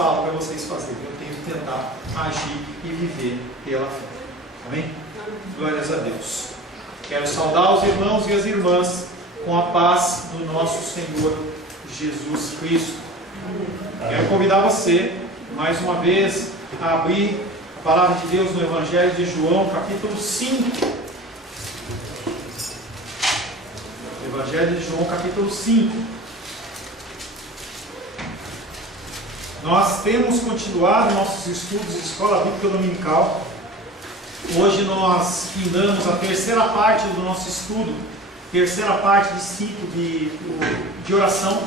falo para vocês fazerem. Eu tenho que tentar agir e viver pela fé. Amém? Glórias a Deus. Quero saudar os irmãos e as irmãs com a paz do nosso Senhor Jesus Cristo. Quero convidar você, mais uma vez, a abrir a palavra de Deus no Evangelho de João, capítulo 5. Evangelho de João, capítulo 5. Nós temos continuado nossos estudos de Escola Bíblica Dominical. Hoje nós findamos a terceira parte do nosso estudo, terceira parte de ciclo de oração.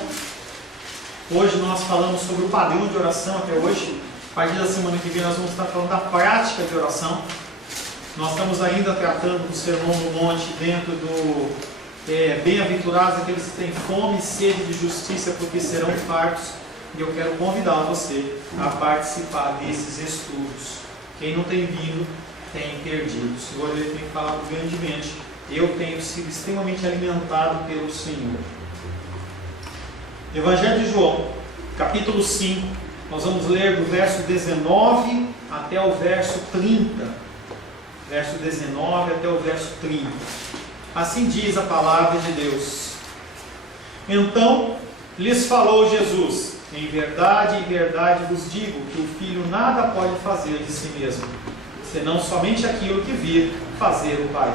Hoje nós falamos sobre o padrão de oração até hoje. A partir da semana que vem nós vamos estar falando da prática de oração. Nós estamos ainda tratando do Sermão do Monte dentro do bem-aventurados aqueles que têm fome e sede de justiça, porque serão fartos. E eu quero convidar você a participar desses estudos. Quem não tem vindo, tem perdido. O Senhor ele tem falado grandemente. Eu tenho sido extremamente alimentado pelo Senhor. Evangelho de João, capítulo 5. Nós vamos ler do verso 19 até o verso 30. Verso 19 até o verso 30. Assim diz a palavra de Deus. Então lhes falou Jesus: em verdade vos digo que o Filho nada pode fazer de si mesmo, senão somente aquilo que vir fazer o Pai.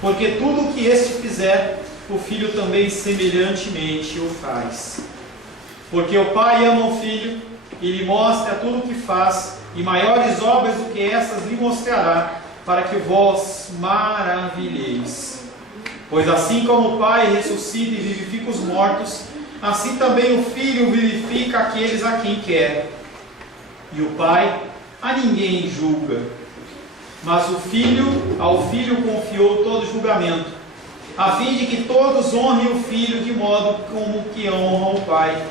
Porque tudo o que este fizer, o Filho também semelhantemente o faz. Porque o Pai ama o Filho e lhe mostra tudo o que faz, e maiores obras do que essas lhe mostrará, para que vós maravilheis. Pois assim como o Pai ressuscita e vivifica os mortos, assim também o Filho vivifica aqueles a quem quer. E o Pai a ninguém julga, mas ao Filho confiou todo julgamento, a fim de que todos honrem o Filho de modo como que honram o Pai.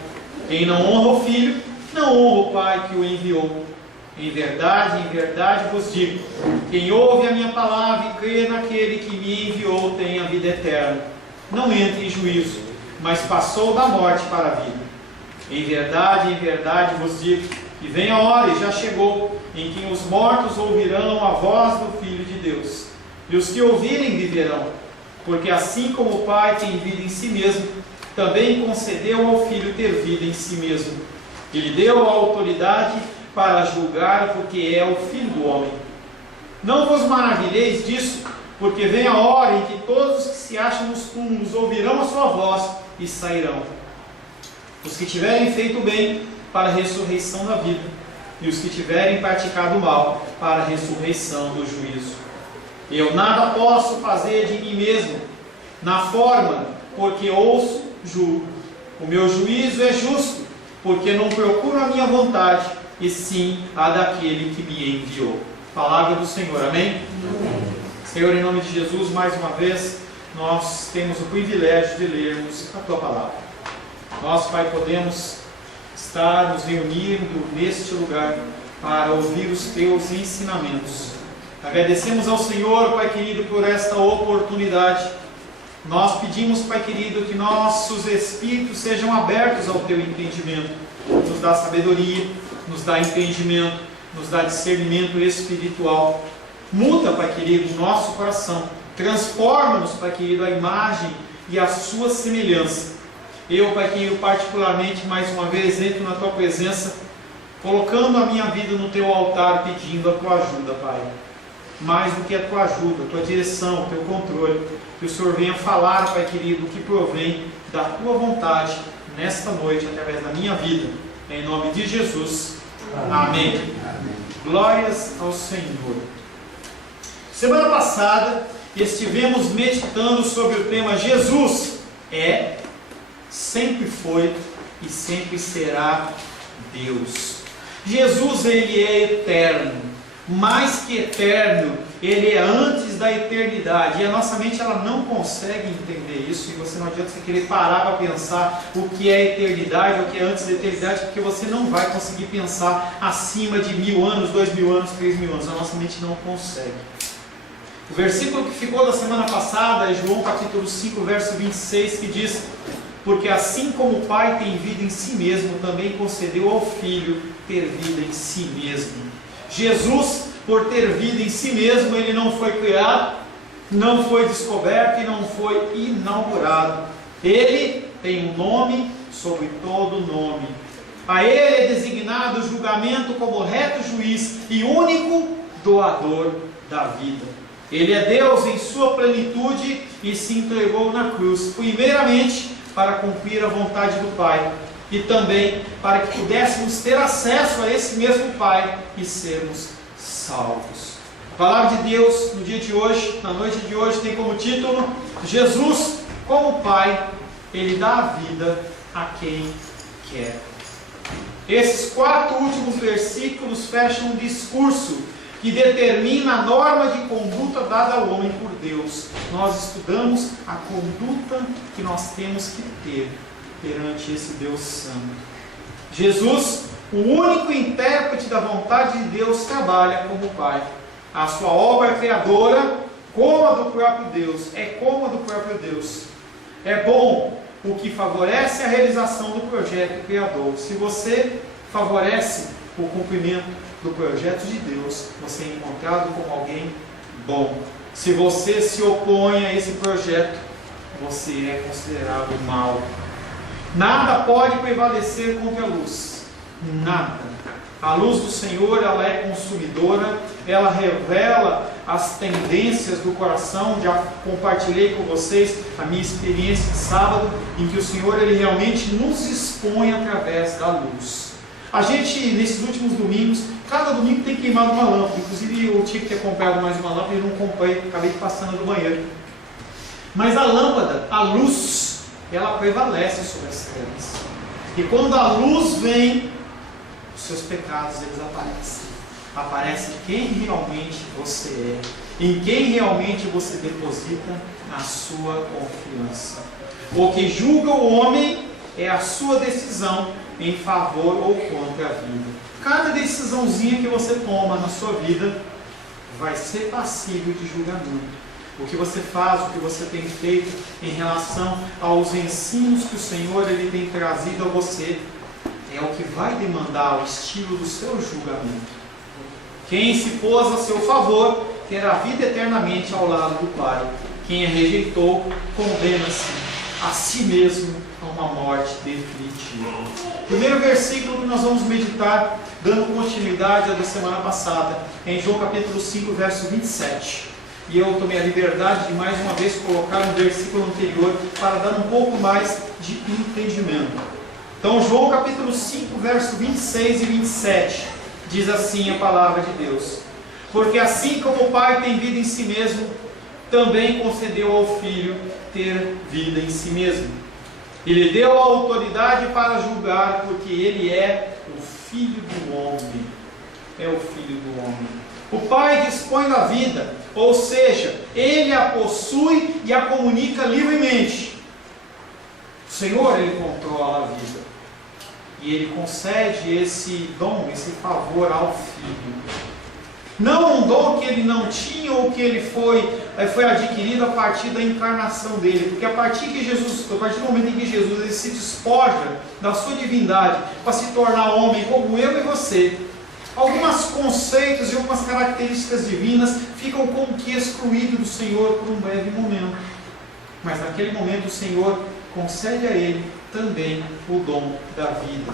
Quem não honra o Filho, não honra o Pai que o enviou. Em verdade vos digo, quem ouve a minha palavra e crê naquele que me enviou tem a vida eterna. Não entra em juízo, mas passou da morte para a vida. Em verdade vos digo, que vem a hora e já chegou, em que os mortos ouvirão a voz do Filho de Deus. E os que ouvirem viverão, porque assim como o Pai tem vida em si mesmo, também concedeu ao Filho ter vida em si mesmo. E lhe deu a autoridade para julgar, porque é o Filho do homem. Não vos maravilheis disso, porque vem a hora em que todos os que se acham nos túmulos ouvirão a sua voz e sairão. Os que tiverem feito o bem, para a ressurreição da vida, e os que tiverem praticado o mal, para a ressurreição do juízo. Eu nada posso fazer de mim mesmo, na forma, porque ouço, julgo. O meu juízo é justo, porque não procuro a minha vontade, e sim a daquele que me enviou. Palavra do Senhor, amém? Amém. Senhor, em nome de Jesus, mais uma vez, nós temos o privilégio de lermos a Tua Palavra. Nós, Pai, podemos estar nos reunindo neste lugar para ouvir os Teus ensinamentos. Agradecemos ao Senhor, Pai querido, por esta oportunidade. Nós pedimos, Pai querido, que nossos espíritos sejam abertos ao Teu entendimento. Nos dá sabedoria, nos dá entendimento, nos dá discernimento espiritual. Muda, Pai querido, o nosso coração. Transforma-nos, Pai querido, a imagem e a sua semelhança. Eu, Pai querido, particularmente, mais uma vez, entro na Tua presença, colocando a minha vida no Teu altar, pedindo a Tua ajuda, Pai. Mais do que a Tua ajuda, a Tua direção, o Teu controle. Que o Senhor venha falar, Pai querido, o que provém da Tua vontade, nesta noite, através da minha vida. Em nome de Jesus. Amém. Amém. Glórias ao Senhor. Semana passada, estivemos meditando sobre o tema Jesus é, sempre foi e sempre será Deus. Jesus, Ele é eterno. Mais que eterno, Ele é antes da eternidade. E a nossa mente ela não consegue entender isso. E você não adianta você querer parar para pensar o que é eternidade, o que é antes da eternidade, porque você não vai conseguir pensar acima de 1000 anos, 2000 anos, 3000 anos. A nossa mente não consegue. O versículo que ficou da semana passada é João capítulo 5, verso 26, que diz: porque assim como o Pai tem vida em si mesmo, também concedeu ao Filho ter vida em si mesmo. Jesus, por ter vida em si mesmo, ele não foi criado, não foi descoberto e não foi inaugurado. Ele tem um nome sobre todo nome. A ele é designado o julgamento como reto juiz e único doador da vida. Ele é Deus em sua plenitude e se entregou na cruz, primeiramente para cumprir a vontade do Pai e também para que pudéssemos ter acesso a esse mesmo Pai e sermos salvos. A palavra de Deus no dia de hoje, na noite de hoje, tem como título: Jesus, como Pai, Ele dá a vida a quem quer. Esses 4 últimos versículos fecham um discurso que determina a norma de conduta dada ao homem por Deus. Nós estudamos a conduta que nós temos que ter perante esse Deus Santo. Jesus, o único intérprete da vontade de Deus, trabalha como Pai. A sua obra criadora, como a do próprio Deus, é como a do próprio Deus. É bom o que favorece a realização do projeto criador. Se você favorece o cumprimento do projeto de Deus, você é encontrado como alguém bom. Se você se opõe a esse projeto, você é considerado mau. Nada pode prevalecer contra a luz. Nada. A luz do Senhor, ela é consumidora, ela revela as tendências do coração. Já compartilhei com vocês a minha experiência de sábado, em que o Senhor, Ele realmente nos expõe através da luz. A gente, nesses últimos domingos, cada domingo tem queimado uma lâmpada. Inclusive eu tinha que ter comprado mais uma lâmpada e não comprei, acabei passando do banheiro. Mas a lâmpada, a luz, ela prevalece sobre as trevas. E quando a luz vem, os seus pecados, eles aparecem. Aparece quem realmente você é, em quem realmente você deposita a sua confiança. O que julga o homem é a sua decisão em favor ou contra a vida. Cada decisãozinha que você toma na sua vida vai ser passível de julgamento. O que você faz, o que você tem feito em relação aos ensinos que o Senhor Ele tem trazido a você, é o que vai demandar o estilo do seu julgamento. Quem se pôs a seu favor terá vida eternamente ao lado do Pai. Quem a rejeitou condena-se a si mesmo a uma morte definitiva. O primeiro versículo que nós vamos meditar, dando continuidade à da semana passada, é em João capítulo 5, verso 27. E eu tomei a liberdade de mais uma vez colocar um versículo anterior para dar um pouco mais de entendimento. Então, João capítulo 5, verso 26 e 27, diz assim a palavra de Deus: porque assim como o Pai tem vida em si mesmo, também concedeu ao Filho ter vida em si mesmo. E lhe deu a autoridade para julgar, porque ele é o Filho do homem. É o Filho do homem. O Pai dispõe da vida, ou seja, Ele a possui e a comunica livremente. O Senhor, Ele controla a vida. E Ele concede esse dom, esse favor ao Filho. Não um dom que Ele não tinha ou que Ele foi adquirido a partir da encarnação dele. Porque a partir do momento em que Jesus ele se despoja da sua divindade para se tornar homem como eu e você, alguns conceitos e algumas características divinas ficam como que excluídos do Senhor por um breve momento. Mas naquele momento o Senhor concede a ele também o dom da vida.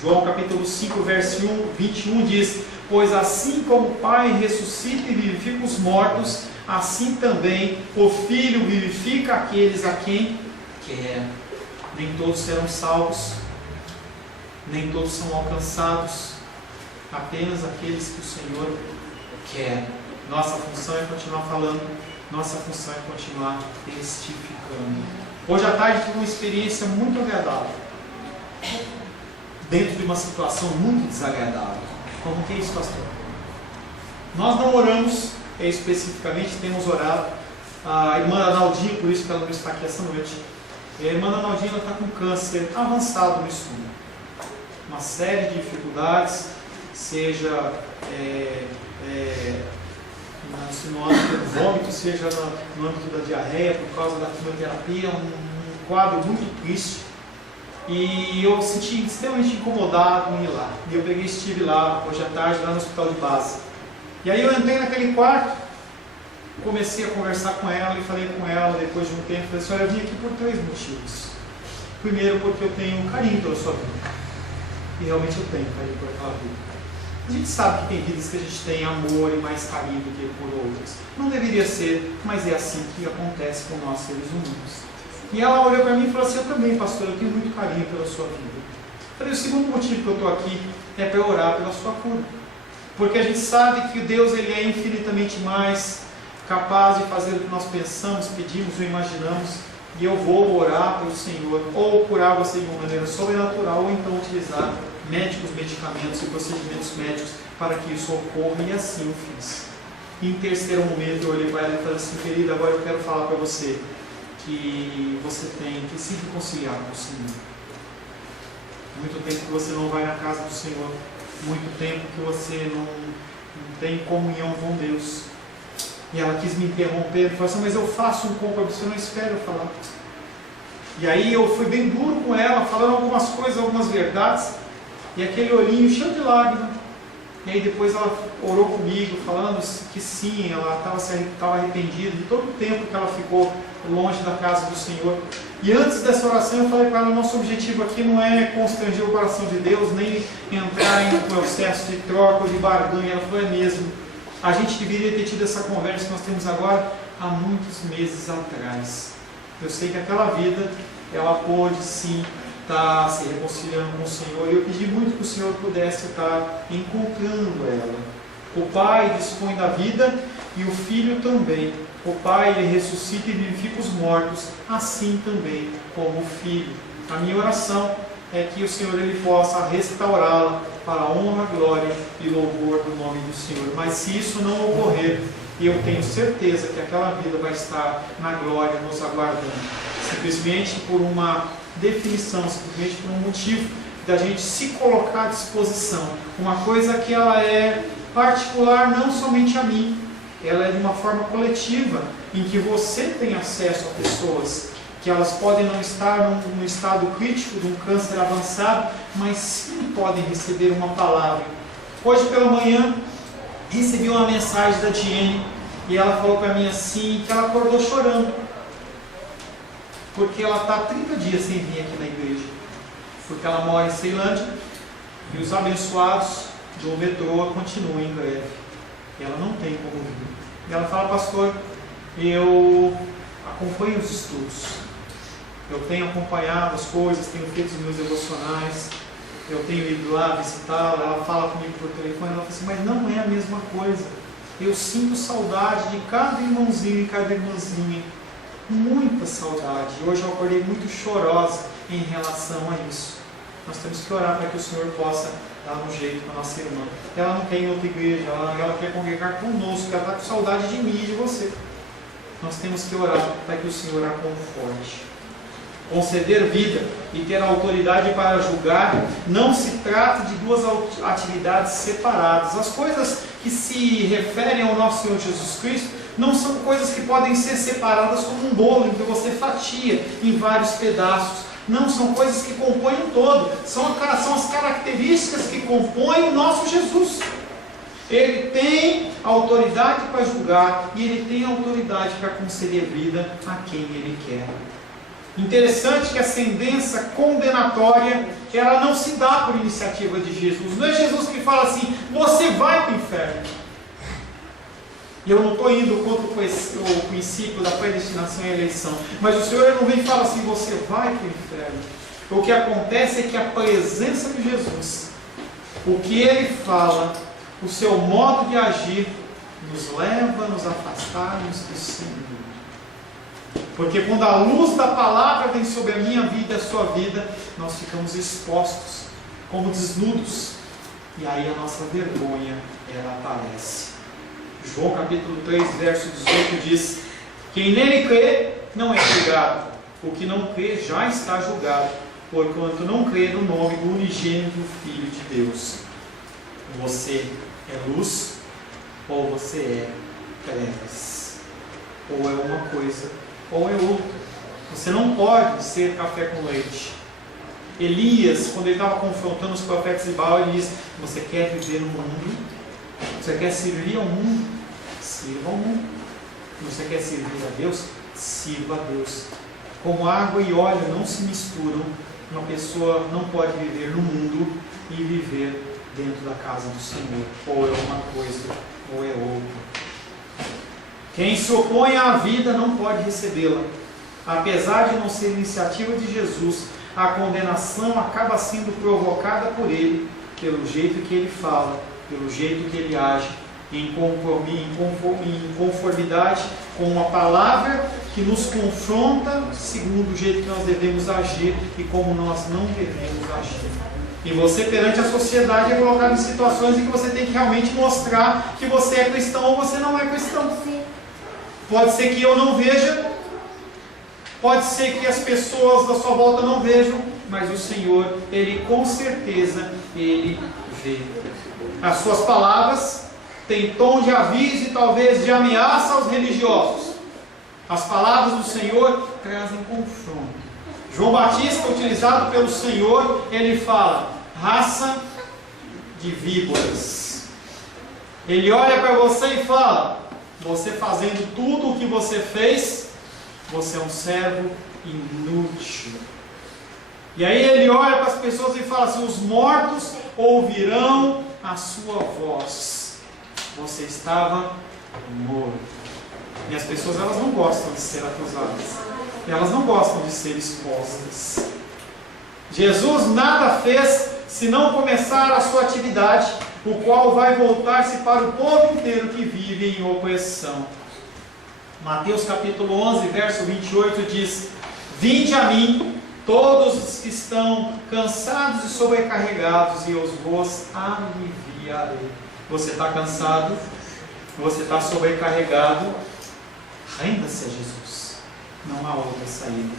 João capítulo 5, verso 21 diz: pois assim como o Pai ressuscita e vivifica os mortos, assim também o Filho vivifica aqueles a quem quer. Nem todos serão salvos, nem todos são alcançados, apenas aqueles que o Senhor quer. Nossa função é continuar falando, nossa função é continuar testificando. Hoje à tarde tive uma experiência muito agradável, dentro de uma situação muito desagradável. Como que é isso, pastor? Nós não oramos especificamente, temos orado. A irmã Analdinha, por isso que ela não está aqui essa noite. E a irmã Analdinha está com câncer avançado no estômago. Uma série de dificuldades, seja no âmbito do vômito, seja no âmbito da diarreia, por causa da quimioterapia, um quadro muito triste. E eu senti extremamente incomodado em ir lá. E eu peguei e estive lá, hoje à tarde, lá no hospital de base. E aí eu entrei naquele quarto, comecei a conversar com ela e falei com ela depois de um tempo, falei, senhora, eu vim aqui por 3 motivos. Primeiro, porque eu tenho um carinho pela sua vida. E realmente eu tenho carinho por aquela vida. A gente sabe que tem vidas que a gente tem amor e mais carinho do que por outras. Não deveria ser, mas é assim que acontece com nós seres humanos. E ela olhou para mim e falou assim, eu também, pastor, eu tenho muito carinho pela sua vida. Eu falei, o segundo motivo que eu estou aqui é para orar pela sua cura. Porque a gente sabe que Deus ele é infinitamente mais capaz de fazer o que nós pensamos, pedimos ou imaginamos. E eu vou orar pelo Senhor, ou curar você de uma maneira sobrenatural, ou então utilizar médicos, medicamentos e procedimentos médicos para que isso ocorra, e assim eu fiz. E em terceiro momento eu olhei para ela e falei assim, querida, agora eu quero falar para você que você tem que se reconciliar com o Senhor. Muito tempo que você não vai na casa do Senhor, muito tempo que você não tem comunhão com Deus. E ela quis me interromper, e falou assim, mas eu faço um compromisso, eu não espero eu falar. E aí eu fui bem duro com ela, falando algumas coisas, algumas verdades, e aquele olhinho cheio de lágrimas. E aí depois ela orou comigo, falando que sim, ela estava arrependida de todo o tempo que ela ficou longe da casa do Senhor. E antes dessa oração eu falei para ela, nosso objetivo aqui não é constranger o coração de Deus, nem entrar em um processo de troca ou de barganha. Ela falou, é mesmo. A gente deveria ter tido essa conversa que nós temos agora há muitos meses atrás. Eu sei que aquela vida, ela pôde sim estar se reconciliando com o Senhor. E eu pedi muito que o Senhor pudesse estar encontrando ela. O Pai dispõe da vida e o Filho também. O Pai ele ressuscita e vivifica os mortos, assim também como o Filho. A minha oração é que o Senhor ele possa restaurá-la para a honra, glória e louvor do nome do Senhor. Mas se isso não ocorrer, eu tenho certeza que aquela vida vai estar na glória nos aguardando. Simplesmente por uma definição, simplesmente por um motivo da gente se colocar à disposição. Uma coisa que ela é particular não somente a mim, ela é de uma forma coletiva, em que você tem acesso a pessoas que elas podem não estar num estado crítico de um câncer avançado, mas sim podem receber uma palavra. Hoje pela manhã, recebi uma mensagem da Diene, e ela falou para mim assim, que ela acordou chorando, porque ela está 30 dias sem vir aqui na igreja, porque ela mora em Ceilândia, e os abençoados do metrô continuam em greve, e ela não tem como vir. E ela fala, pastor, eu acompanho os estudos, eu tenho acompanhado as coisas, tenho feito os meus devocionais, eu tenho ido lá visitá-la, ela fala comigo por telefone, ela fala assim, mas não é a mesma coisa. Eu sinto saudade de cada irmãozinho e cada irmãzinha, muita saudade. E hoje eu acordei muito chorosa em relação a isso. Nós temos que orar para que o Senhor possa dar um jeito para a nossa irmã. Ela não quer ir em outra igreja, ela quer congregar conosco, ela está com saudade de mim e de você. Nós temos que orar para que o Senhor a conforte. Conceder vida e ter autoridade para julgar não se trata de duas atividades separadas. As coisas que se referem ao nosso Senhor Jesus Cristo não são coisas que podem ser separadas como um bolo em que você fatia em vários pedaços. Não, são coisas que compõem um todo. São as características que compõem o nosso Jesus. Ele tem autoridade para julgar e ele tem autoridade para conceder vida a quem ele quer. Interessante que a sentença condenatória, ela não se dá por iniciativa de Jesus. Não é Jesus que fala assim, você vai para o inferno. E eu não estou indo contra o princípio da predestinação e eleição. Mas o Senhor não vem e fala assim, você vai para o inferno. O que acontece é que a presença de Jesus, o que Ele fala, o seu modo de agir, nos leva a nos afastarmos do Senhor. Porque quando a luz da palavra vem sobre a minha vida e a sua vida, nós ficamos expostos, como desnudos. E aí a nossa vergonha, ela aparece. João capítulo 3, verso 18 diz, quem nele crê, não é julgado. O que não crê, já está julgado, porquanto não crê no nome do unigênito Filho de Deus. Você é luz, ou você é trevas. Ou é uma coisa, ou é outra. Você não pode ser café com leite. Elias, quando ele estava confrontando os profetas de Baal, ele diz: você quer viver no mundo? Você quer servir ao mundo? Sirva ao mundo. Você quer servir a Deus? Sirva a Deus. Como água e óleo não se misturam, uma pessoa não pode viver no mundo e viver dentro da casa do Senhor. Ou é uma coisa, ou é outra. Quem se opõe à vida não pode recebê-la. Apesar de não ser iniciativa de Jesus, a condenação acaba sendo provocada por ele, pelo jeito que ele fala, pelo jeito que ele age, em conformidade com a palavra que nos confronta segundo o jeito que nós devemos agir e como nós não devemos agir. E você, perante a sociedade, é colocado em situações em que você tem que realmente mostrar que você é cristão ou você não é cristão. Pode ser que eu não veja, pode ser que as pessoas da sua volta não vejam, mas o Senhor, Ele com certeza, Ele vê. As suas palavras têm tom de aviso e talvez de ameaça aos religiosos. As palavras do Senhor trazem confronto. João Batista, utilizado pelo Senhor, ele fala: raça de víboras. Ele olha para você e fala: você fazendo tudo o que você fez, você é um servo inútil. E aí ele olha para as pessoas e fala assim: os mortos ouvirão a sua voz. Você estava morto. E as pessoas, elas não gostam de ser acusadas. Elas não gostam de ser expostas. Jesus nada fez se não começar a sua atividade, o qual vai voltar-se para o povo inteiro que vive em opressão. Mateus capítulo 11, verso 28 diz: vinde a mim, todos os que estão cansados e sobrecarregados, e eu vos aliviarei. Você está cansado? Você está sobrecarregado? Renda-se a Jesus. Não há outra saída.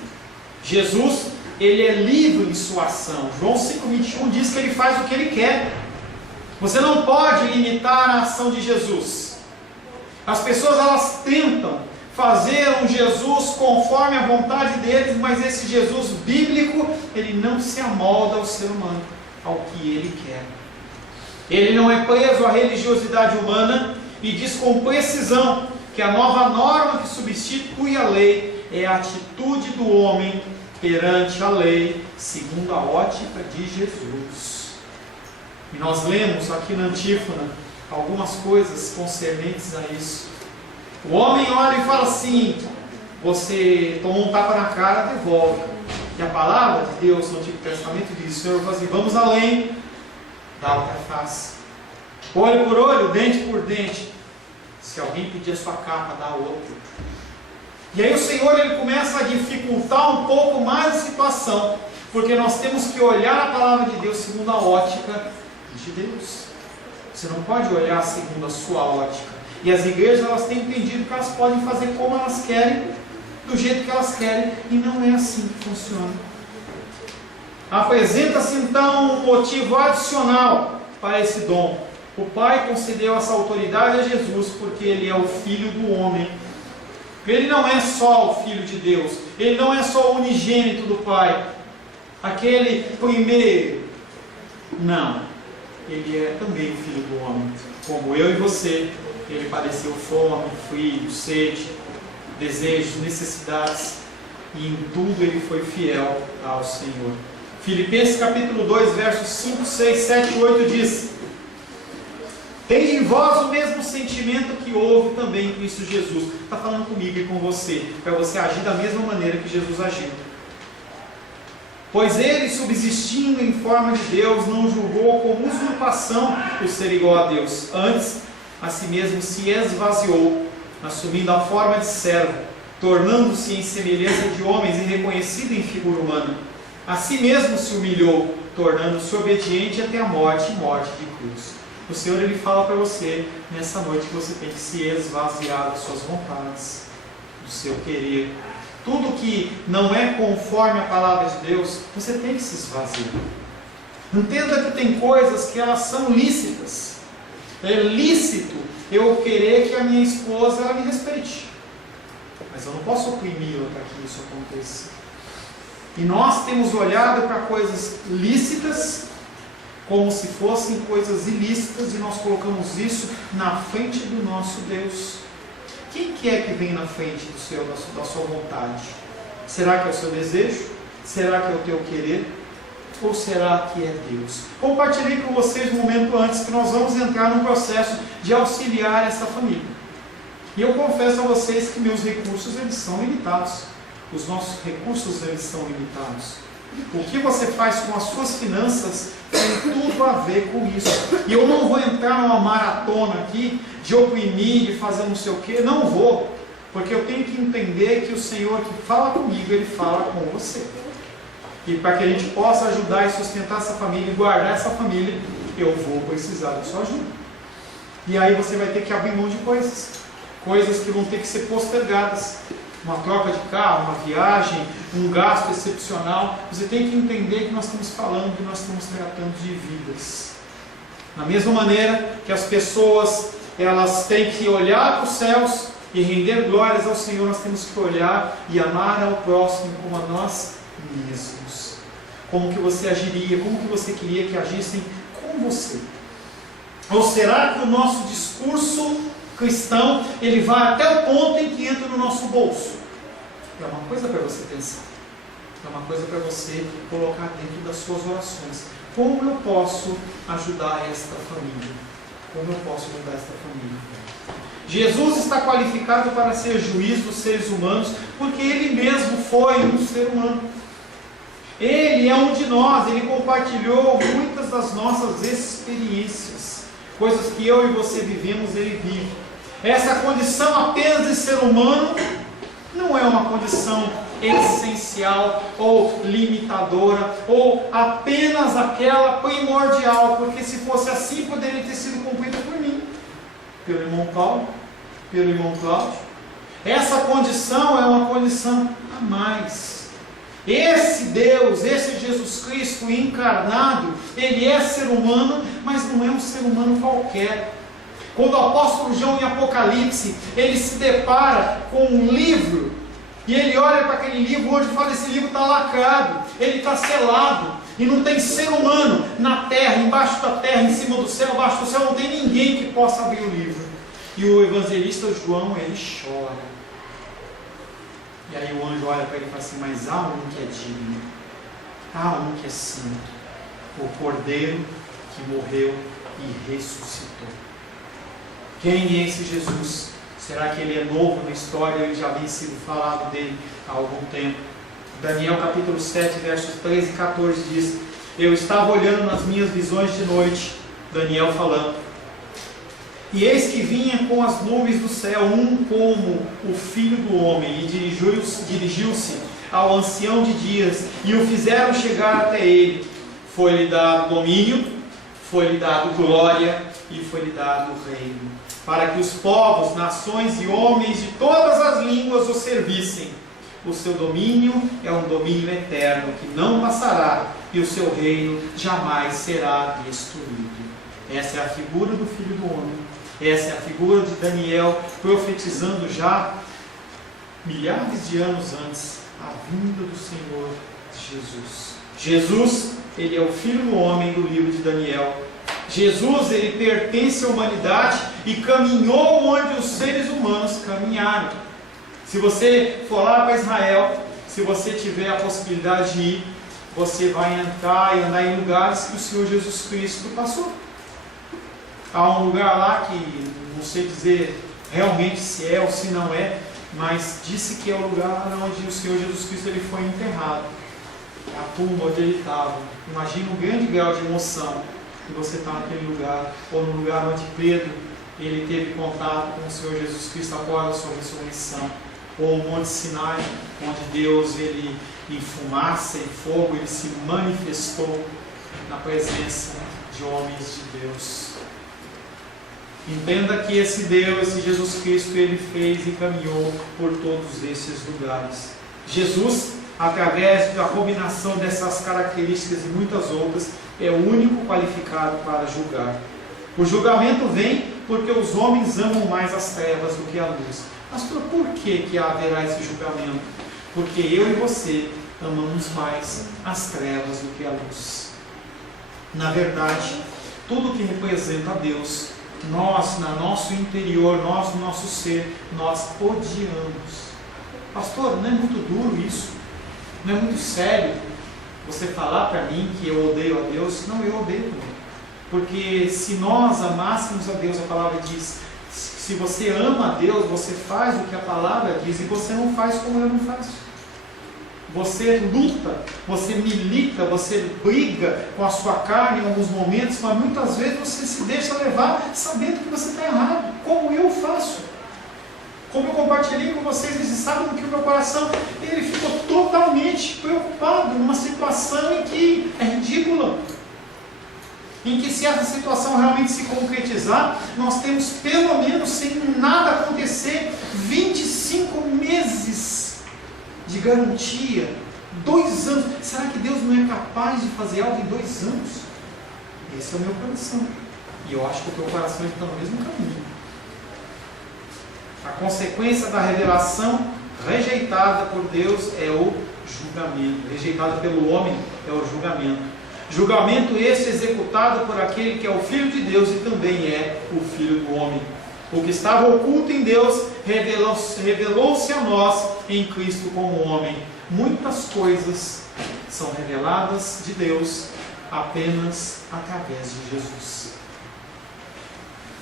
Jesus, Ele é livre em sua ação. João 5,21 diz que Ele faz o que Ele quer. Você não pode limitar a ação de Jesus. As pessoas, elas tentam fazer um Jesus conforme a vontade deles, mas esse Jesus bíblico, ele não se amolda ao ser humano, ao que ele quer. Ele não é preso à religiosidade humana e diz com precisão que a nova norma que substitui a lei é a atitude do homem perante a lei, segundo a ótica de Jesus. E nós lemos aqui na antífona algumas coisas concernentes a isso. O homem olha e fala assim: você tomou um tapa na cara, devolve. E a palavra de Deus no Antigo Testamento diz: o Senhor fala assim, vamos além, dá outra face. Olho por olho, dente por dente. Se alguém pedir a sua capa, dá outra. E aí o Senhor, ele começa a dificultar um pouco mais a situação, porque nós temos que olhar a palavra de Deus segundo a ótica de Deus. Você não pode olhar segundo a sua ótica. E as igrejas, elas têm entendido que elas podem fazer como elas querem, do jeito que elas querem, e não é assim que funciona. Apresenta-se então um motivo adicional para esse dom. O Pai concedeu essa autoridade a Jesus porque Ele é o Filho do homem. Ele não é só o Filho de Deus, Ele não é só o unigênito do Pai, aquele primeiro. Não, Ele é também o Filho do homem. Como eu e você, Ele padeceu fome, frio, sede, desejos, necessidades, e em tudo Ele foi fiel ao Senhor. Filipenses capítulo 2, versos 5, 6, 7 e 8 diz: tende em vós o mesmo sentimento que houve também em Cristo Jesus. Está falando comigo e com você, para você agir da mesma maneira que Jesus agiu. Pois ele, subsistindo em forma de Deus, não julgou como usurpação o ser igual a Deus. Antes, a si mesmo se esvaziou, assumindo a forma de servo, tornando-se em semelhança de homens e reconhecido em figura humana. A si mesmo se humilhou, tornando-se obediente até a morte e morte de cruz. O Senhor, Ele fala para você nessa noite que você tem que se esvaziar das suas vontades, do seu querer. Tudo que não é conforme a palavra de Deus, você tem que se esvaziar. Entenda que tem coisas que elas são lícitas. É lícito eu querer que a minha esposa ela me respeite, mas eu não posso oprimi-la para que isso aconteça. E nós temos olhado para coisas lícitas como se fossem coisas ilícitas, e nós colocamos isso na frente do nosso Deus. Quem que é que vem na frente da sua vontade? Será que é o seu desejo? Será que é o teu querer? Ou será que é Deus? Compartilhei com vocês um momento antes que nós vamos entrar num processo de auxiliar essa família. E eu confesso a vocês que meus recursos, eles são limitados. Os nossos recursos, eles são limitados. O que você faz com as suas finanças tem tudo a ver com isso. E eu não vou entrar numa maratona aqui de oprimir, de fazer não sei o quê. Não vou. Porque eu tenho que entender que o Senhor que fala comigo, Ele fala com você. E para que a gente possa ajudar e sustentar essa família e guardar essa família, eu vou precisar da sua ajuda. E aí você vai ter que abrir mão de coisas. Coisas que vão ter que ser postergadas. Uma troca de carro, uma viagem, um gasto excepcional. Você tem que entender que nós estamos falando, que nós estamos tratando de vidas. Da mesma maneira que as pessoas, elas têm que olhar para os céus e render glórias ao Senhor, nós temos que olhar e amar ao próximo como a nós mesmos. Como que você agiria, como que você queria que agissem com você? Ou será que o nosso discurso cristão, ele vai até o ponto em que entra no nosso bolso? É uma coisa para você pensar. É uma coisa para você colocar dentro das suas orações. Como eu posso ajudar esta família? Como eu posso ajudar esta família? Jesus está qualificado para ser juiz dos seres humanos, porque Ele mesmo foi um ser humano. Ele é um de nós, Ele compartilhou muitas das nossas experiências. Coisas que eu e você vivemos, Ele vive. Essa condição apenas de ser humano não é uma condição essencial ou limitadora ou apenas aquela primordial, porque se fosse assim poderia ter sido cumprida por mim, pelo irmão Paulo, pelo irmão Cláudio. Essa condição é uma condição a mais. Esse Deus, esse Jesus Cristo encarnado, Ele é ser humano, mas não é um ser humano qualquer. Quando o apóstolo João em Apocalipse, ele se depara com um livro, e ele olha para aquele livro, onde fala, esse livro está lacrado, ele está selado, e não tem ser humano na terra, embaixo da terra, em cima do céu, abaixo do céu, não tem ninguém que possa abrir o livro. E o evangelista João, ele chora. E aí o anjo olha para ele e fala assim, mas há um que é digno, há um que é santo, o Cordeiro que morreu e ressuscitou. Quem é esse Jesus? Será que ele é novo na história? Ele já havia sido falado dele há algum tempo. Daniel capítulo 7, versos 13 e 14 diz, eu estava olhando nas minhas visões de noite, Daniel falando, e eis que vinha com as nuvens do céu, um como o Filho do Homem, e dirigiu-se ao ancião de dias, e o fizeram chegar até ele. Foi-lhe dado domínio, foi-lhe dado glória, e foi-lhe dado reino, para que os povos, nações e homens de todas as línguas o servissem. O seu domínio é um domínio eterno, que não passará, e o seu reino jamais será destruído. Essa é a figura do Filho do Homem. Essa é a figura de Daniel, profetizando já milhares de anos antes a vinda do Senhor Jesus. Jesus, ele é o Filho do Homem do livro de Daniel. Jesus, ele pertence à humanidade e caminhou onde os seres humanos caminharam. Se você for lá para Israel, se você tiver a possibilidade de ir, você vai entrar e andar em lugares que o Senhor Jesus Cristo passou. Há um lugar lá que não sei dizer realmente se é ou se não é, mas disse que é o lugar onde o Senhor Jesus Cristo ele foi enterrado. É a tumba onde ele estava. Imagina um grande grau de emoção que você está naquele lugar, ou no lugar onde Pedro ele teve contato com o Senhor Jesus Cristo após a sua ressurreição, ou o Monte Sinai, onde Deus ele em fumaça e fogo ele se manifestou na presença de homens de Deus. Entenda que esse Deus, esse Jesus Cristo, ele fez e caminhou por todos esses lugares. Jesus, através da combinação dessas características e muitas outras, é o único qualificado para julgar. O julgamento vem porque os homens amam mais as trevas do que a luz. Mas por que haverá esse julgamento? Porque eu e você amamos mais as trevas do que a luz. Na verdade, tudo que representa a Deus, nós, no nosso interior, nós, no nosso ser, nós odiamos. Pastor, não é muito duro isso? Não é muito sério você falar para mim que eu odeio a Deus? Não, eu odeio também. Porque se nós amássemos a Deus, a palavra diz, se você ama a Deus, você faz o que a palavra diz, e você não faz como eu não faço. Você luta, você milita, você briga com a sua carne em alguns momentos, mas muitas vezes você se deixa levar sabendo que você está errado, como eu faço. Como eu compartilhei com vocês esse sábado, que o meu coração ele ficou totalmente preocupado numa situação em que é ridícula. Em que, se essa situação realmente se concretizar, nós temos pelo menos, sem nada acontecer, 25 meses de garantia. 2 anos. Será que Deus não é capaz de fazer algo em 2 anos? Esse é o meu coração. E eu acho que o teu coração está no mesmo caminho. A consequência da revelação rejeitada por Deus é o julgamento. Rejeitada pelo homem é o julgamento. Julgamento esse executado por aquele que é o Filho de Deus e também é o Filho do homem. O que estava oculto em Deus revelou-se a nós em Cristo como homem. Muitas coisas são reveladas de Deus apenas através de Jesus.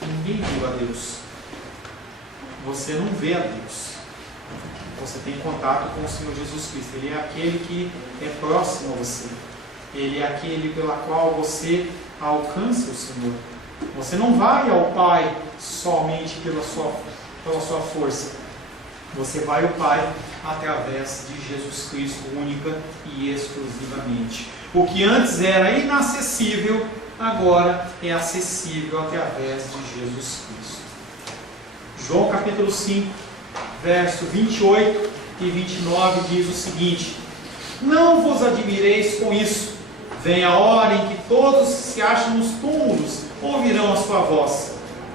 Ninguém viu a Deus. Você não vê a Deus. Você tem contato com o Senhor Jesus Cristo. Ele é aquele que é próximo a você. Ele é aquele pela qual você alcança o Senhor. Você não vai ao Pai somente pela sua força. Você vai ao Pai através de Jesus Cristo, única e exclusivamente. O que antes era inacessível, agora é acessível através de Jesus Cristo. João capítulo 5, verso 28 e 29 diz o seguinte: não vos admireis com isso, vem a hora em que todos que se acham nos túmulos ouvirão a sua voz.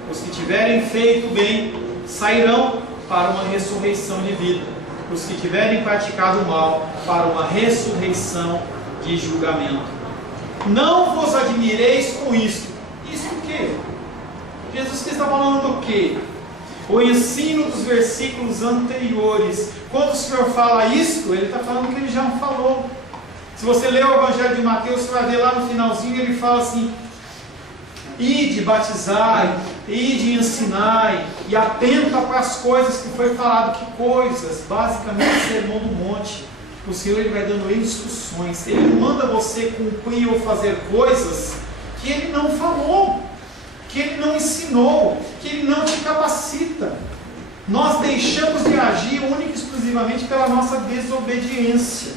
Os que tiverem feito bem sairão para uma ressurreição de vida, os que tiverem praticado mal para uma ressurreição de julgamento. Não vos admireis com isso. Isso o quê? Jesus Cristo está falando do quê? O ensino dos versículos anteriores. Quando o Senhor fala isto, Ele está falando o que Ele já falou. Se você ler o Evangelho de Mateus, você vai ver lá no finalzinho, Ele fala assim: ide, batizai, ide, ensinai, e atenta para as coisas que foi falado. Que coisas? Basicamente o Sermão do Monte. O Senhor Ele vai dando instruções. Ele não manda você cumprir ou fazer coisas que Ele não falou, que Ele não ensinou, que Ele não te capacita. Nós deixamos de agir única e exclusivamente pela nossa desobediência.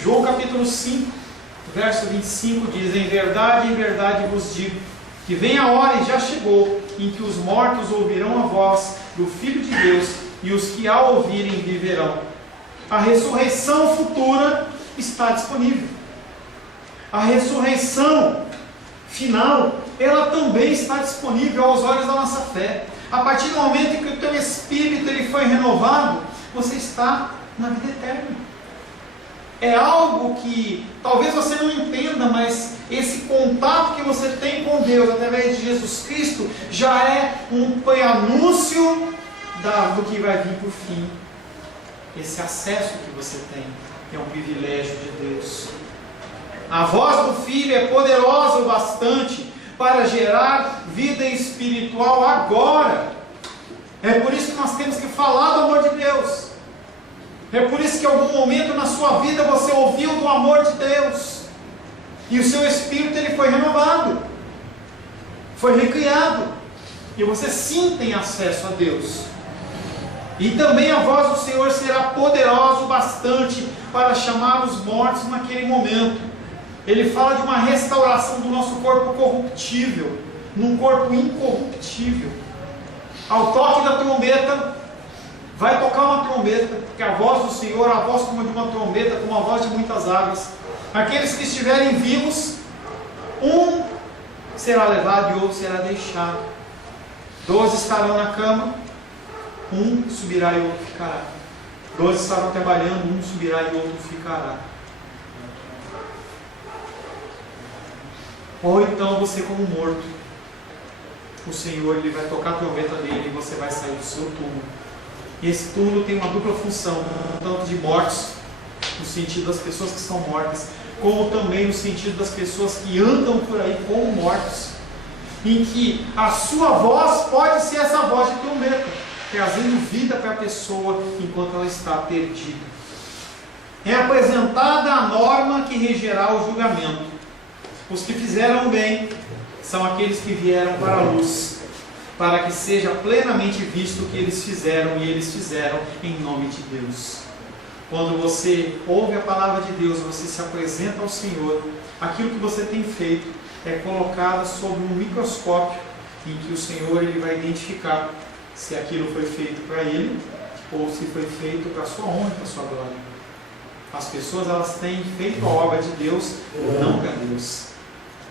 João capítulo 5, verso 25 diz: em verdade vos digo, que vem a hora e já chegou, em que os mortos ouvirão a voz do Filho de Deus, e os que a ouvirem viverão. A ressurreição futura está disponível. A ressurreição final, ela também está disponível aos olhos da nossa fé. A partir do momento em que o teu espírito ele foi renovado, você está na vida eterna. É algo que talvez você não entenda, mas esse contato que você tem com Deus através de Jesus Cristo já é um preanúncio do que vai vir por fim. Esse acesso que você tem é um privilégio de Deus. A voz do Filho é poderosa o bastante para gerar vida espiritual agora. É por isso que nós temos que falar do amor de Deus. É por isso que em algum momento na sua vida você ouviu do amor de Deus, e o seu espírito ele foi renovado, foi recriado, e você sim tem acesso a Deus. E também a voz do Senhor será poderosa o bastante para chamar os mortos naquele momento. Ele fala de uma restauração do nosso corpo corruptível, num corpo incorruptível. Ao toque da trombeta, vai tocar uma trombeta, porque a voz do Senhor, a voz como de uma trombeta, como a voz de muitas águas. Aqueles que estiverem vivos, um será levado e outro será deixado. 12 estarão na cama, um subirá e outro ficará. Dois estavam trabalhando, um subirá e o outro ficará. Ou então você como morto, o Senhor ele vai tocar a trombeta dele e você vai sair do seu túmulo. E esse túmulo tem uma dupla função, tanto de mortos, no sentido das pessoas que estão mortas, como também no sentido das pessoas que andam por aí como mortos, em que a sua voz pode ser essa voz de trombeta, trazendo vida para a pessoa enquanto ela está perdida. É apresentada a norma que regerá o julgamento. Os que fizeram bem são aqueles que vieram para a luz, para que seja plenamente visto o que eles fizeram, e eles fizeram em nome de Deus. Quando você ouve a palavra de Deus, você se apresenta ao Senhor, aquilo que você tem feito é colocado sob um microscópio, em que o Senhor ele vai identificar se aquilo foi feito para Ele, ou se foi feito para a sua honra e para a sua glória. As pessoas elas têm feito a obra de Deus, não para Deus.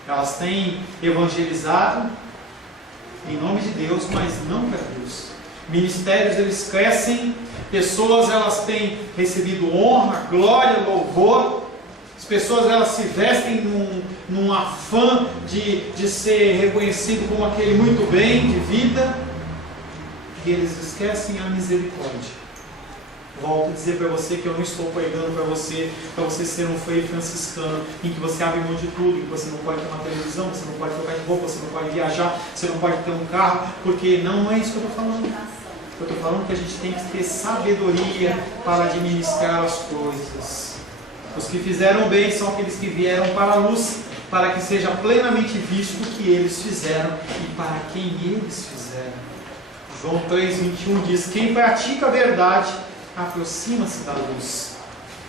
Elas têm evangelizado em nome de Deus, mas não para Deus. Ministérios eles crescem, pessoas elas têm recebido honra, glória, louvor. As pessoas elas se vestem num afã de ser reconhecido como aquele muito bem de vida, e eles esquecem a misericórdia. Volto a dizer para você que eu não estou pregando para você ser um frei franciscano, em que você abre mão de tudo, em que você não pode ter uma televisão, você não pode trocar de roupa, você não pode viajar, você não pode ter um carro, porque não é isso que eu estou falando. Eu estou falando que a gente tem que ter sabedoria para administrar as coisas. Os que fizeram bem são aqueles que vieram para a luz, para que seja plenamente visto o que eles fizeram e para quem eles fizeram. João 3,21 diz: quem pratica a verdade aproxima-se da luz,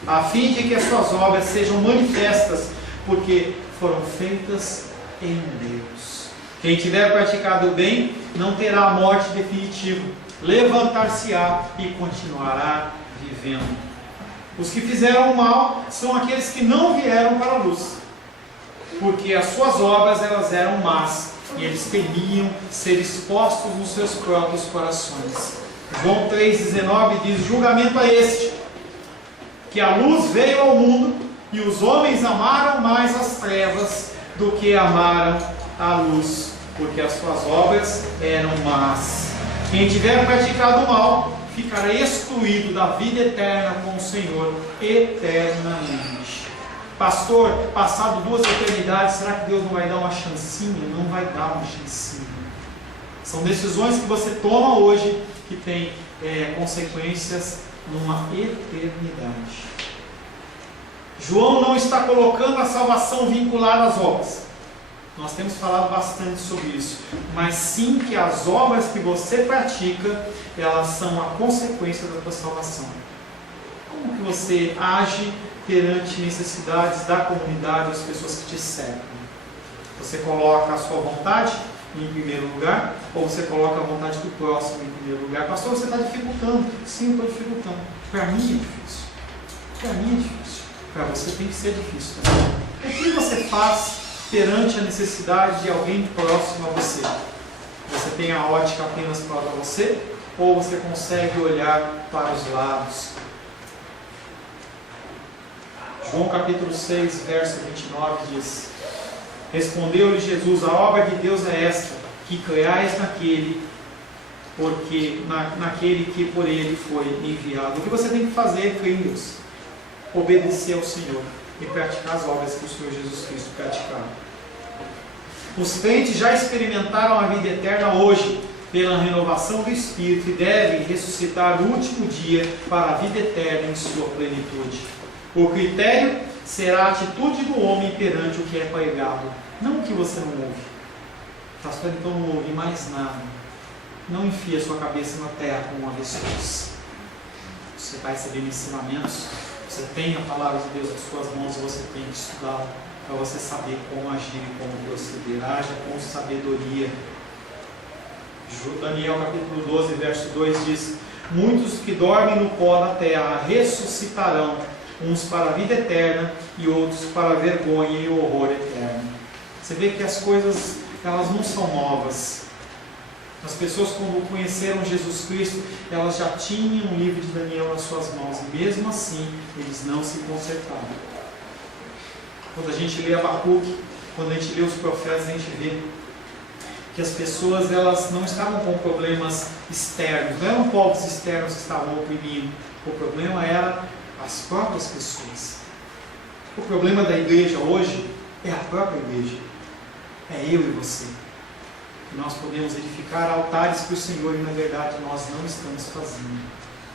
a fim de que as suas obras sejam manifestas, porque foram feitas em Deus. Quem tiver praticado o bem não terá a morte definitiva, levantar-se-á e continuará vivendo. Os que fizeram o mal são aqueles que não vieram para a luz, porque as suas obras elas eram más, e eles temiam ser expostos nos seus próprios corações. João 3,19 diz: julgamento é este, que a luz veio ao mundo, e os homens amaram mais as trevas do que amaram a luz, porque as suas obras eram más. Quem tiver praticado o mal ficará excluído da vida eterna com o Senhor eternamente. Pastor, passado 2 eternidades, será que Deus não vai dar uma chancinha? Não vai dar uma chancinha. São decisões que você toma hoje que tem consequências numa eternidade. João não está colocando a salvação vinculada às obras. Nós temos falado bastante sobre isso. Mas sim que as obras que você pratica, elas são a consequência da tua salvação. Como que você age perante necessidades da comunidade, das pessoas que te cercam? Você coloca a sua vontade em primeiro lugar, ou você coloca a vontade do próximo em primeiro lugar? Pastor, você está dificultando. Sim, eu estou dificultando. Para mim é difícil. Para mim é difícil. Para você tem que ser difícil também. O que você faz perante a necessidade de alguém próximo a você? Você tem a ótica apenas para você, ou você consegue olhar para os lados? João capítulo 6, verso 29 diz: respondeu-lhe Jesus: a obra de Deus é esta, que creiais naquele que por ele foi enviado. O que você tem que fazer é crer em Deus, obedecer ao Senhor e praticar as obras que o Senhor Jesus Cristo praticava. Os crentes já experimentaram a vida eterna hoje pela renovação do Espírito e devem ressuscitar no último dia para a vida eterna em sua plenitude. O critério será a atitude do homem perante o que é pregado, não o que você não ouve. Pastor, então não ouve mais nada. Não enfia sua cabeça na terra como uma avestruz. Você está recebendo ensinamentos, você tem a palavra de Deus nas suas mãos e você tem que estudá-la para você saber como agir e como proceder. Haja com sabedoria. Daniel capítulo 12, verso 2 diz: muitos que dormem no pó da terra ressuscitarão, uns para a vida eterna e outros para a vergonha e o horror eterno. Você vê que as coisas elas não são novas. As pessoas, quando conheceram Jesus Cristo, elas já tinham o livro de Daniel nas suas mãos, e mesmo assim, eles não se consertaram. Quando a gente lê Abacuque, quando a gente lê os profetas, a gente vê que as pessoas, elas não estavam com problemas externos, não eram povos externos que estavam oprimindo, o problema era as próprias pessoas. O problema da igreja hoje é a própria igreja, é eu e você. Nós podemos edificar altares para o Senhor e na verdade nós não estamos fazendo.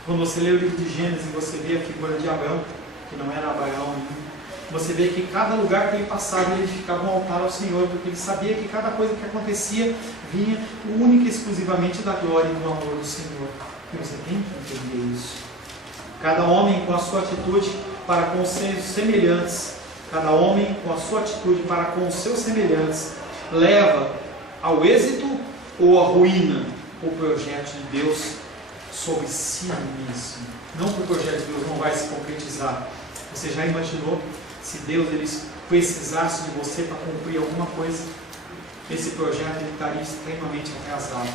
Quando você lê o livro de Gênesis e você vê a figura de Abraão, que não era Abraão ainda, você vê que cada lugar que ele passava ele edificava um altar ao Senhor, porque ele sabia que cada coisa que acontecia vinha única e exclusivamente da glória e do amor do Senhor. E você tem que entender isso. Cada homem com a sua atitude para com os seus semelhantes, cada homem com a sua atitude para com os seus semelhantes, leva ao êxito ou à ruína o projeto de Deus sobre si mesmo. Não que o projeto de Deus não vai se concretizar. Você já imaginou se Deus ele precisasse de você para cumprir alguma coisa? Esse projeto ele estaria extremamente atrasado.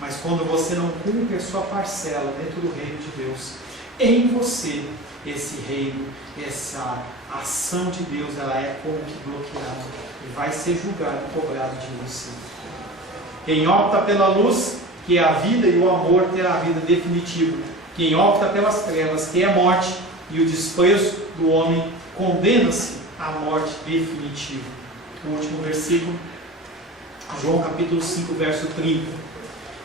Mas quando você não cumpre a sua parcela dentro do reino de Deus, em você, esse reino, essa ação de Deus, ela é como que bloqueada e vai ser julgado e cobrado de você. Quem opta pela luz, que é a vida e o amor, terá a vida definitiva. Quem opta pelas trevas, que é a morte e o desprezo do homem, condena-se à morte definitiva. O último versículo, João capítulo 5, verso 30.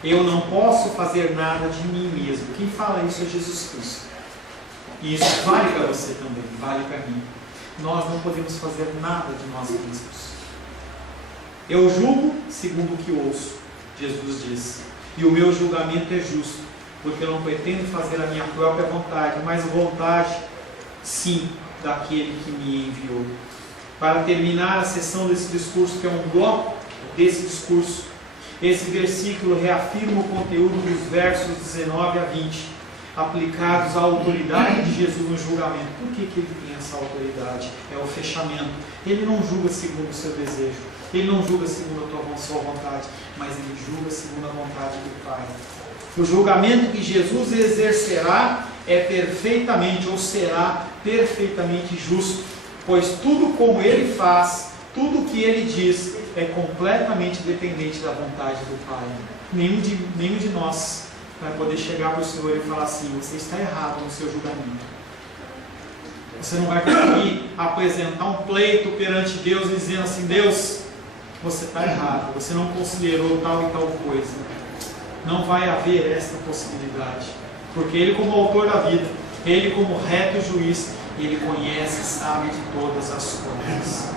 Eu não posso fazer nada de mim mesmo. Quem fala isso é Jesus Cristo. E isso vale para você também, vale para mim. Nós não podemos fazer nada de nós mesmos. Eu julgo segundo o que ouço, Jesus diz. E o meu julgamento é justo, porque eu não pretendo fazer a minha própria vontade, mas a vontade, sim, daquele que me enviou. Para terminar a sessão desse discurso, que é um bloco desse discurso, esse versículo reafirma o conteúdo dos versos 19 a 20, aplicados à autoridade de Jesus no julgamento. Por que ele tem essa autoridade? É o fechamento. Ele não julga segundo o seu desejo, ele não julga segundo a sua vontade, mas ele julga segundo a vontade do Pai. O julgamento que Jesus exercerá é perfeitamente, ou será perfeitamente justo, pois tudo como ele faz, tudo que ele diz, é completamente dependente da vontade do Pai. Nenhum de nós vai poder chegar para o Senhor e falar assim: você está errado no seu julgamento. Você não vai conseguir apresentar um pleito perante Deus dizendo assim: Deus, você está errado, você não considerou tal e tal coisa. Não vai haver esta possibilidade, porque Ele, como autor da vida, Ele, como reto juiz, Ele conhece e sabe de todas as coisas.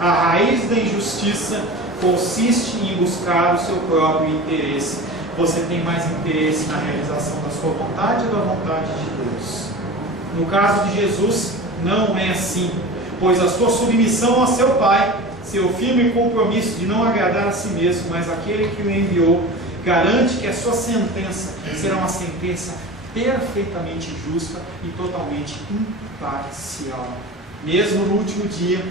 A raiz da injustiça consiste em buscar o seu próprio interesse. Você tem mais interesse na realização da sua vontade ou da vontade de Deus? No caso de Jesus, não é assim, pois a sua submissão ao seu Pai, seu firme compromisso de não agradar a si mesmo, mas aquele que o enviou, garante que a sua sentença será uma sentença perfeitamente justa e totalmente imparcial. Mesmo no último dia,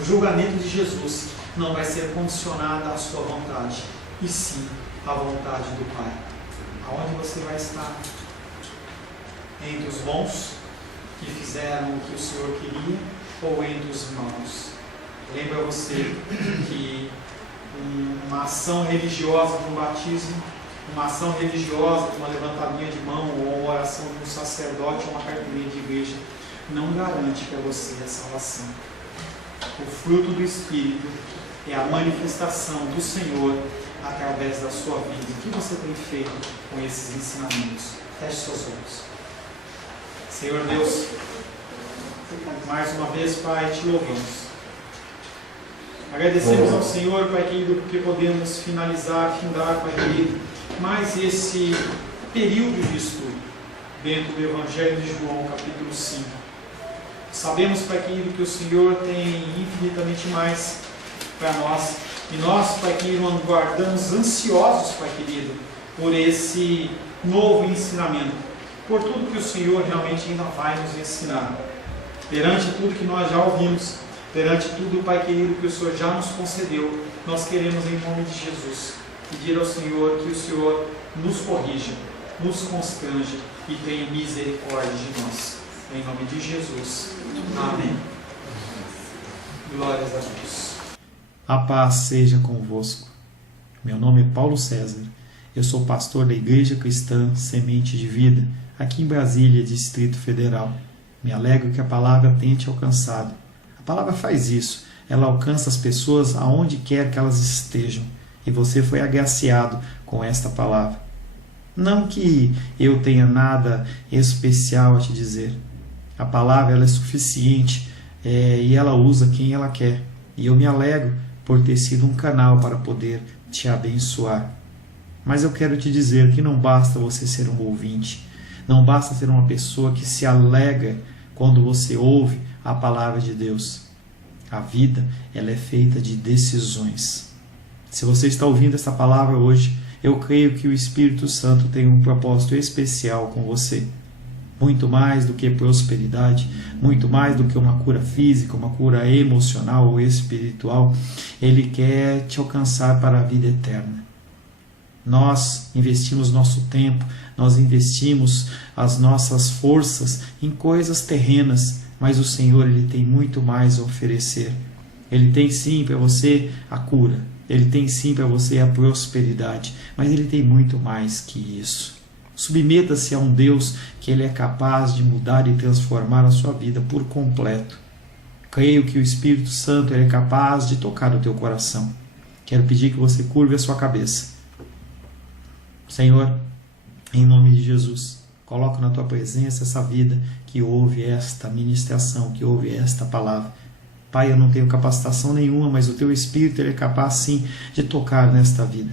o julgamento de Jesus não vai ser condicionado à sua vontade, e sim à vontade do Pai. Aonde você vai estar? Entre os bons, que fizeram o que o Senhor queria, ou entre os maus? Lembra você que uma ação religiosa de um batismo, uma ação religiosa de uma levantamento de mão, ou uma oração de um sacerdote, ou uma carteirinha de igreja, não garante para você a salvação. O fruto do Espírito é a manifestação do Senhor através da sua vida. O que você tem feito com esses ensinamentos? Feche seus olhos. Senhor Deus, mais uma vez, Pai, te louvamos. Agradecemos ao Senhor, Pai querido, porque podemos finalizar, findar, Pai querido, mais esse período de estudo dentro do Evangelho de João, capítulo 5. Sabemos, Pai querido, que o Senhor tem infinitamente mais para nós, e nós, Pai querido, aguardamos ansiosos, Pai querido, por esse novo ensinamento, por tudo que o Senhor realmente ainda vai nos ensinar, perante tudo que nós já ouvimos, perante tudo, Pai querido, que o Senhor já nos concedeu. Nós queremos, em nome de Jesus, pedir ao Senhor que o Senhor nos corrija, nos constranja e tenha misericórdia de nós. Em nome de Jesus. Amém. Glórias a Deus. A paz seja convosco. Meu nome é Paulo César. Eu sou pastor da Igreja Cristã Semente de Vida, aqui em Brasília, Distrito Federal. Me alegro que a palavra tenha te alcançado. A palavra faz isso. Ela alcança as pessoas aonde quer que elas estejam. E você foi agraciado com esta palavra. Não que eu tenha nada especial a te dizer. A palavra ela é suficiente e ela usa quem ela quer. E eu me alegro por ter sido um canal para poder te abençoar. Mas eu quero te dizer que não basta você ser um ouvinte. Não basta ser uma pessoa que se alegra quando você ouve a palavra de Deus. A vida ela é feita de decisões. Se você está ouvindo essa palavra hoje, eu creio que o Espírito Santo tem um propósito especial com você. Muito mais do que prosperidade, muito mais do que uma cura física, uma cura emocional ou espiritual, Ele quer te alcançar para a vida eterna. Nós investimos nosso tempo, nós investimos as nossas forças em coisas terrenas, mas o Senhor ele tem muito mais a oferecer. Ele tem sim para você a cura, Ele tem sim para você a prosperidade, mas Ele tem muito mais que isso. Submeta-se a um Deus que Ele é capaz de mudar e transformar a sua vida por completo. Creio que o Espírito Santo ele é capaz de tocar o teu coração. Quero pedir que você curve a sua cabeça. Senhor, em nome de Jesus, coloco na tua presença essa vida que ouve esta ministração, que ouve esta palavra. Pai, eu não tenho capacitação nenhuma, mas o teu Espírito ele é capaz sim de tocar nesta vida,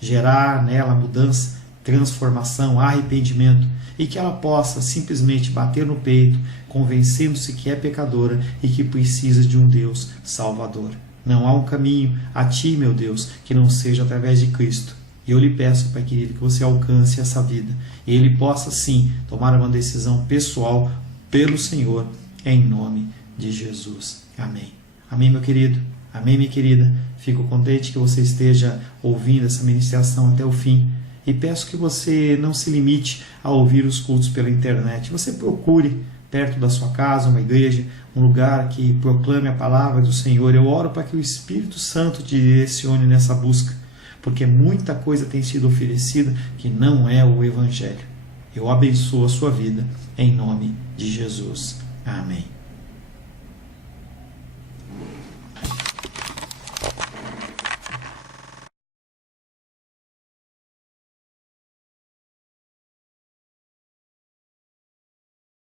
gerar nela mudança, transformação, arrependimento, e que ela possa simplesmente bater no peito, convencendo-se que é pecadora e que precisa de um Deus salvador. Não há um caminho a ti, meu Deus, que não seja através de Cristo. E eu lhe peço, Pai querido, que você alcance essa vida e ele possa sim tomar uma decisão pessoal pelo Senhor, em nome de Jesus. Amém. Amém, meu querido. Amém, minha querida. Fico contente que você esteja ouvindo essa ministração até o fim. E peço que você não se limite a ouvir os cultos pela internet. Você procure perto da sua casa uma igreja, um lugar que proclame a palavra do Senhor. Eu oro para que o Espírito Santo te direcione nessa busca, porque muita coisa tem sido oferecida que não é o Evangelho. Eu abençoo a sua vida em nome de Jesus. Amém.